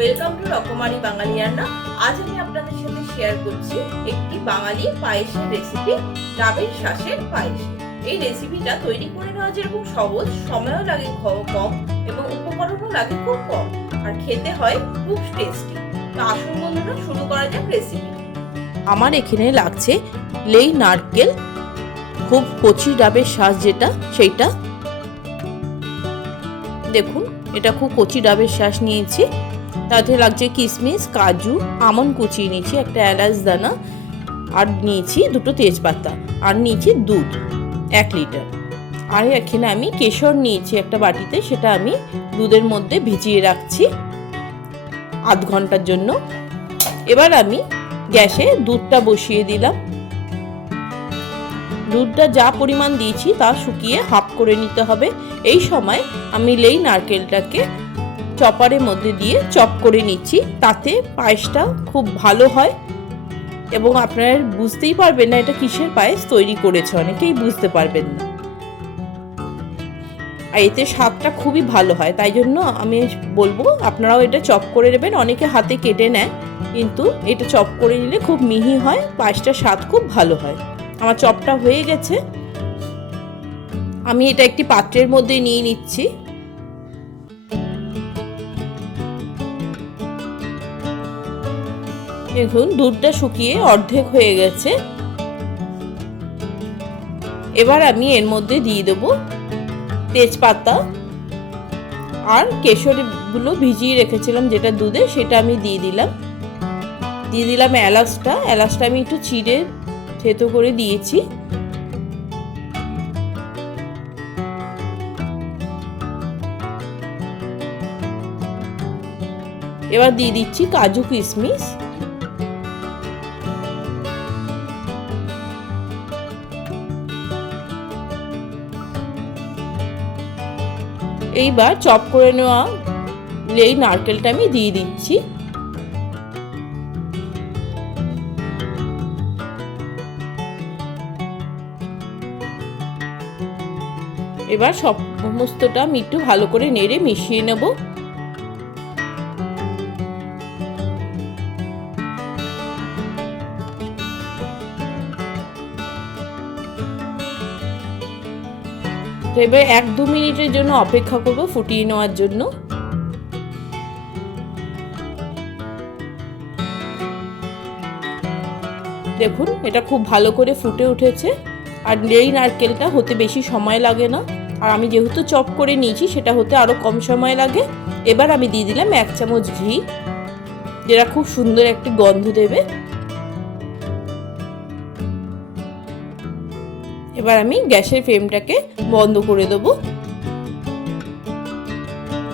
Welcome to রকমারি বাঙালি রান্না। আজ আমি আপনাদের সাথে শেয়ার করছি একটি বাঙালি পায়েসের রেসিপি, ডাবের শাঁসের পায়েস। এই রেসিপিটা তৈরি করে নেওয়া যেরকম সহজ, সময়ও লাগে কম এবং উপকরণও লাগে খুব কম, আর খেতে হয় খুব টেস্টি। তো আসুন বন্ধুরা, শুরু করা যাক রেসিপি। আমার এখানে লাগছে লেই নারকেল, খুব কচি ডাবের শাঁস যেটা, সেইটা দেখুন, এটা খুব কচি ডাবের শাঁস নিয়েছি। তাতে লাগছে কিশমিশ, কাজু, আমন্ড কুচিয়ে নিয়েছি, একটা এলাচ দানা, আর নিয়েছি দুটো তেজপাতা, আর নিয়েছি দুধ 1 লিটার। আর এখানে আমি কেশর নিয়েছি একটা বাটিতে, সেটা আমি দুধের মধ্যে ভিজিয়ে রাখছি আধ ঘন্টার জন্য। এবার আমি গ্যাসে দুধটা বসিয়ে দিলাম। দুধটা যা পরিমাণ দিয়েছি তা শুকিয়ে হাফ করে নিতে হবে। এই সময় আমি লেই নারকেলটাকে চপারের মধ্যে দিয়ে চপ করে নিচ্ছি, তাতে পায়েসটা খুব ভালো হয় এবং আপনারা বুঝতেই পারবেন না এটা কিসের পায়েস তৈরি করেছে, অনেকেই বুঝতে পারবেন না। আর এতে স্বাদটা খুবই ভালো হয়, তাই জন্য আমি বলবো আপনারাও এটা চপ করে নেবেন। অনেকে হাতে কেটে নেয়, কিন্তু এটা চপ করে নিলে খুব মিহি হয়, পায়েসটার স্বাদ খুব ভালো হয়। আমার চপটা হয়ে গেছে, আমি এটা একটি পাত্রের মধ্যে নিয়ে নিচ্ছি। দেখুন, দুধটা শুকিয়ে অর্ধেক হয়ে গেছে। এবার আমি এর মধ্যে দিয়ে দেবো তেজপাতা আর কেশরগুলো ভিজিয়ে রেখেছিলাম যেটা দুধে, সেটা আমি দিয়ে দিলাম এলাচটা আমি একটু চিড়ে থেতো করে দিয়েছি। এবার দিয়ে দিচ্ছি কাজু কিশমিশ, এইবার চপ করে নেওয়া লেই নারকেলটা আমি দিয়ে দিচ্ছি। এবার সমস্তটা আমি একটু ভালো করে নেড়ে মিশিয়ে নেব। এবার 1-2 মিনিটের জন্য অপেক্ষা করব ফুটিয়ে নেওয়ার জন্য। দেখুন, এটা খুব ভালো করে ফুটে উঠেছে, আর লেই নারকেলটা হতে বেশি সময় লাগে না, আর আমি যেহেতু চপ করে নিয়েছি সেটা হতে আরও কম সময় লাগে। এবার আমি দিয়ে দিলাম 1 চামচ ঘি, যেটা খুব সুন্দর একটি গন্ধ দেবে। এবার আমি গ্যাসের ফ্লেমটাকে বন্ধ করে দেব।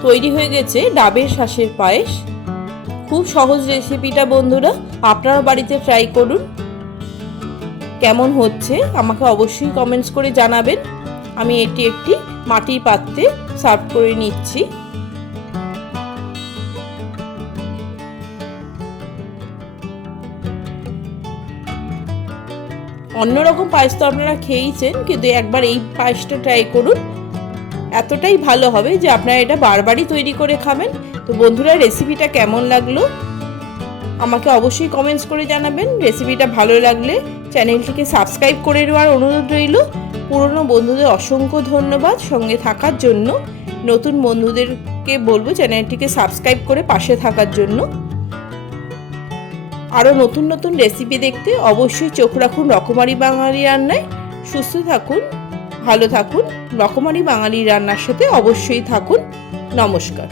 তৈরি হয়ে গেছে ডাবের শাঁসের পায়েস। খুব সহজ রেসিপিটা বন্ধুরা, আপনারা বাড়িতে ট্রাই করুন। কেমন হচ্ছে আমাকে অবশ্যই কমেন্টস করে জানাবেন। আমি এটি একটি মাটির পাত্রে সার্ভ করে নিচ্ছি। অন্যরকম পায়েস তো আপনারা খেয়েইছেন, কিন্তু একবার এই পায়েসটা ট্রাই করুন, এতটাই ভালো হবে যে আপনারা এটা বারবারই তৈরি করে খাবেন। তো বন্ধুরা, রেসিপিটা কেমন লাগলো আমাকে অবশ্যই কমেন্টস করে জানাবেন। রেসিপিটা ভালো লাগলে চ্যানেলটিকে সাবস্ক্রাইব করে নেওয়ার অনুরোধ রইল। পুরনো বন্ধুদের অসংখ্য ধন্যবাদ সঙ্গে থাকার জন্য। নতুন বন্ধুদেরকে বলবো চ্যানেলটিকে সাবস্ক্রাইব করে পাশে থাকার জন্য। আরও নতুন নতুন রেসিপি দেখতে অবশ্যই চোখ রাখুন রকমারি বাঙালি রান্নায়। সুস্থ থাকুন, ভালো থাকুন, রকমারি বাঙালি রান্নার সাথে অবশ্যই থাকুন। নমস্কার।